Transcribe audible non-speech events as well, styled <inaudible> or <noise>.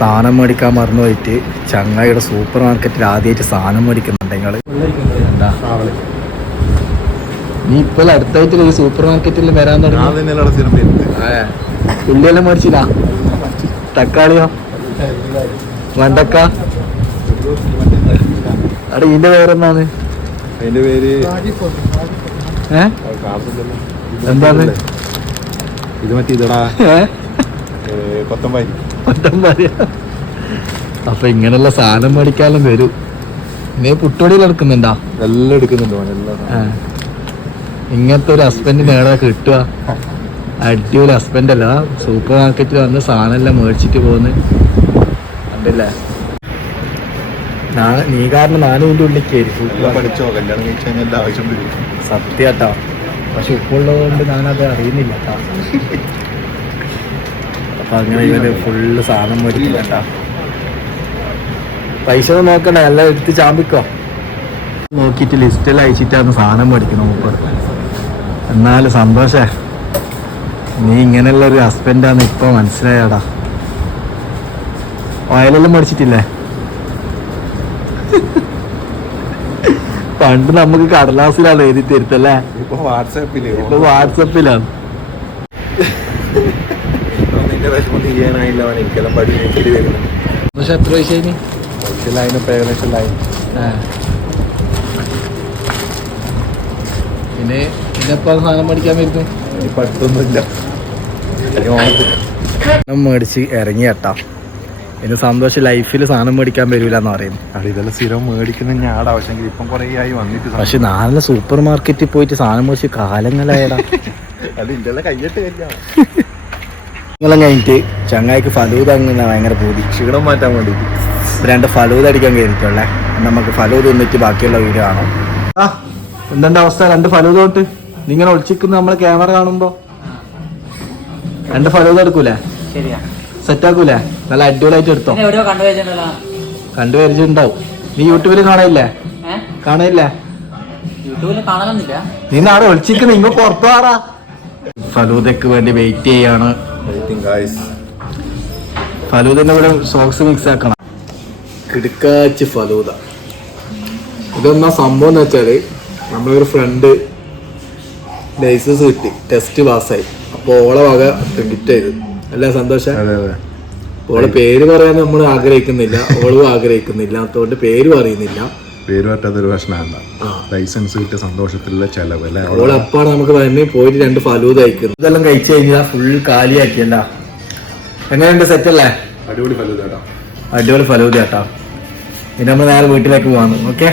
സാധനം മേടിക്കാൻ മറന്നു പോയിട്ട് ചങ്ങായിയുടെ സൂപ്പർ മാർക്കറ്റിൽ ആദ്യമായിട്ട് സാധനം മേടിക്കുന്നുണ്ട് നിങ്ങൾ എന്താ? നീ ഇപ്പൊ അടുത്തായിട്ട് ഒരു സൂപ്പർ മാർക്കറ്റിൽ വരാൻ തുടങ്ങി? ഉള്ളിയെല്ലാം മേടിച്ചില്ല. തക്കാളിയോ? വെണ്ടക്ക? അവിടെ ഇതിന്റെ പേരെന്താണ്? അതിന്റെ പേര് ഏ? കാർഡില്ലല്ലോ. എന്താണ്? ഇത് മറ്റേ ഇതടാ. ഏ? കൊത്തമ്പാരി. അപ്പൊ ഇങ്ങനെയുള്ള സാധനം മേടിക്കാനും വരും. നീ പുട്ടുപൊടിയിൽ എടുക്കുന്നുണ്ടോ? എല്ലാം എടുക്കുന്നുണ്ട്. ഇങ്ങനത്തെ ഒരു ഹസ്ബൻഡ് നേടാ കിട്ടുക. അടിപൊളി ഹസ്ബൻഡ് അല്ല. സൂപ്പർ മാർക്കറ്റിൽ വന്ന് സാധനം എല്ലാം മേടിച്ചിട്ട് പോകുന്നു കണ്ടില്ലേ? നാ- കാരണം നാനും മിനിറ്റ് വരും? സത്യാട്ടോ പക്ഷെ ഉപ്പുള്ളത് കൊണ്ട് ഞാനത് അറിയുന്നില്ല ട്ടാ. അപ്പൊ അങ്ങനെ ഇവർ ഫുള്ള് സാധനം മേടിക്കില്ലട്ടാ പൈസ ഒന്നും നോക്കണ്ട എല്ലാം എടുത്ത് ചാമ്പിക്കോ. നോക്കിയിട്ട് ലിസ്റ്റിൽ അയച്ചിട്ടാണ് സാധനം മേടിക്കണം മൂപ്പർ എന്നാലും സന്തോഷേ. നീ ഇങ്ങനെയുള്ള ഒരു ഹസ്ബൻഡാന്ന് ഇപ്പൊ മനസ്സിലായടാ. വയലെല്ലാം മേടിച്ചിട്ടില്ലേ? പണ്ട് നമുക്ക് കടലാസിലാണ് എഴുതി തരുത്തല്ലേ? ഇപ്പൊ വാട്സാപ്പിൽ ഇപ്പൊ വാട്സപ്പിലാണ്. <laughs> വിഷമം അവൻ എനിക്കെല്ലാം വരുന്നു പക്ഷെ എത്ര ലൈനപ്പ് ഏകദേശം ലൈൻ പിന്നെ ഇതെപ്പോ സാധനം മേടിക്കാൻ വരുന്നു? ഇപ്പൊ അടുത്തൊന്നുമില്ല. മേടിച്ച് ഇറങ്ങി കേട്ടാ. ഇനി സന്തോഷം ലൈഫിൽ സാധനം മേടിക്കാൻ വരൂല എന്ന് ഇതെല്ലാം സ്ഥിരം മേടിക്കുന്ന ഞാടെ ആവശ്യമെങ്കിൽ ഇപ്പം കുറേ ആയി വന്നിട്ട് പക്ഷെ നാളെ സൂപ്പർ മാർക്കറ്റിൽ പോയിട്ട് സാധനം മേടിച്ച് കാലങ്ങളായടാ. <laughs> അത് ഇന്റെ കയ്യിട്ട് കല്യാണം <laughs> നിങ്ങളെ കഴിഞ്ഞിട്ട് ചങ്ങായിക്ക് ഫലൂത അങ്ങനെ ഭയങ്കര പൂതി. ക്ഷീണം മാറ്റാൻ വേണ്ടിയിട്ട്. രണ്ട് ഫലൂത അടിക്കാൻ കയറിയിട്ടുള്ളേ നമുക്ക് ഫലൂത എന്നിട്ട് ബാക്കിയുള്ള വീഡിയോ കാണാം. ആ എന്തെന്റെ അവസ്ഥ? രണ്ട് ഫലൂത തൊട്ട് നിങ്ങൾ ഒളിച്ചിക്കുന്ന നമ്മളെ ക്യാമറ കാണുമ്പോ? രണ്ട് ഫലൂത എടുക്കൂലേ? ശരിയാ. സെറ്റ് ആക്കൂലേ? നല്ല അടിപൊളിയായിട്ട് എടുത്തോ? കണ്ടുപരിച്ചിട്ടുണ്ടാവും നീ യൂട്യൂബിൽ കാണയില്ലേ കാണാനില്ലേ? കാണലൊന്നുമില്ല നീ നാളെ ഒളിച്ചിക്കുന്ന ഇങ്ങ പുറത്തു പാടാ ഫലൂദക്ക് വേണ്ടി വെയിറ്റ് ചെയ്യാണ്. ഗായ്സ് ഫലൂദന്റെ കൂടെ സോക്സ് മിക്സ് ആക്കണം. കിടുക്കാച്ച് ഫലൂദ. ഇതെന്നാ സംഭവം എന്ന് വെച്ചാൽ നമ്മളൊരു ഫ്രണ്ട് ലൈസൻസ് കിട്ടി. ടെസ്റ്റ് പാസ്സായി അപ്പോൾ ഓളെ വക ക്രെഡിറ്റ് ചെയ്ത് അല്ല സന്തോഷം? ഓളെ പേര് പറയാൻ നമ്മൾ ആഗ്രഹിക്കുന്നില്ല. ഓളും ആഗ്രഹിക്കുന്നില്ല. അതുകൊണ്ട് പേര് പറയുന്നില്ല. പേര് പറ്റാത്തൊരു പ്രശ്നമല്ല ലൈസൻസ് കിട്ടിയ സന്തോഷത്തിലുള്ള ചെലവ് അല്ലെ? ഓൾ അപ്പാണ് നമുക്ക് തന്നെ പോയിട്ട് രണ്ട് ഫലൂത കഴിക്കുന്നത് ഇതെല്ലാം കഴിച്ചു കഴിഞ്ഞാൽ ഫുൾ കാലിയാക്കിയല്ല എങ്ങനെയുണ്ട് സെറ്റ് അല്ലേ? അടിപൊളി ഫലം കേട്ടോ. അടിപൊളി ഫലൂദ കേട്ടോ. ഇനി നമ്മൾ നേരെ വീട്ടിലേക്ക് പോകാന്ന് ഓക്കെ